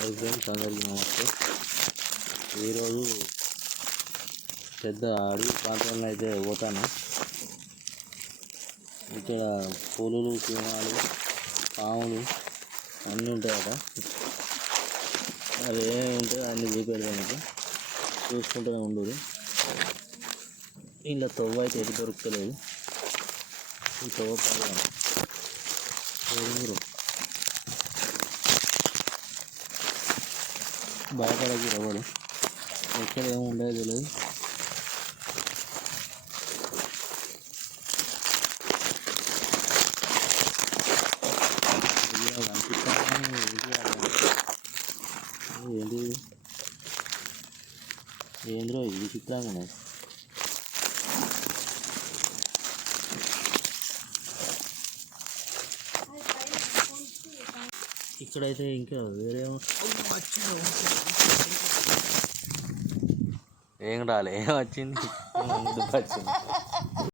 అది ఫ్రెండ్స్ అందరికీ నమస్తే. ఈరోజు పెద్ద అడవి ప్రాంతంలో అయితే పోతాను. ఇక్కడ పులులు, సింహాలు, పాములు అన్నీ ఉంటాయట. అవి ఏమేమి ఉంటాయో అన్నీ చూపెడతానికి చూసుకుంటూనే ఉండదు. ఇలా తవ్వ అయితే ఎటు దొరుకుతలేదు. ఈ తవ్వ బాధపడకి రవ్వడు ఎక్కడ ఏమి ఉండేది తెలియదు. ఏంటి ఏంద్రో ఇది చిత్రంగా ఉన్నాయి. ఇక్కడైతే ఇంకా వేరే ఏం రాలే, ఏం వచ్చింది వచ్చింది